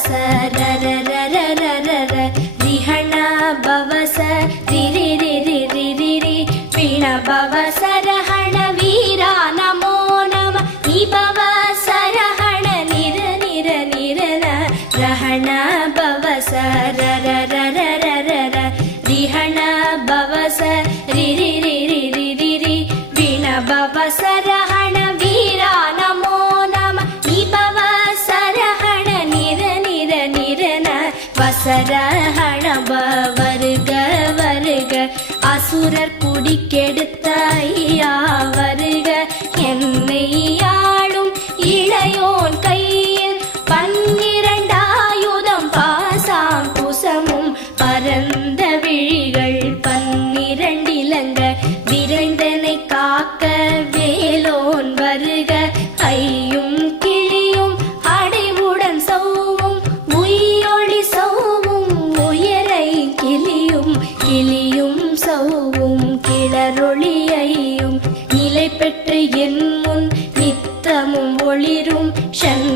பவச ரர ரர ரர ர ரிஹண பவச ரிரி ரிரி ரிரி ரி பிண பவச ரஹண வீரா நமோ நம நிபவ சரஹண நிர நிர நிரன ரஹண பவச ரர ரர ரர ர ரிஹண பவச ரிரி ரிரி ரிரி ரி பிண பவச ரஹண வீரா நமோ நம நிபவ சரஹண நிர நிர நிரன வசரஹண வருக வருக அசுரர் குடிக்கெடுத்த ஐயா வருக என்னை ஆளும் இளையோன் கையில் 12 ஆயுதம் பாசாம் குசமும் பரந்த விழிகள் 12 இலங்க விரைந்தனை காக்க வேலோன் வருக ஐயும் கிளியும் அடைவுடன் சௌவும் உயிரொளி சௌவும் உயரை கிளியும் கிளியும் சௌவும் கிளரொளியையும் நிலை பெற்று என் முன் நித்தமும் ஒளிரும் ஷண்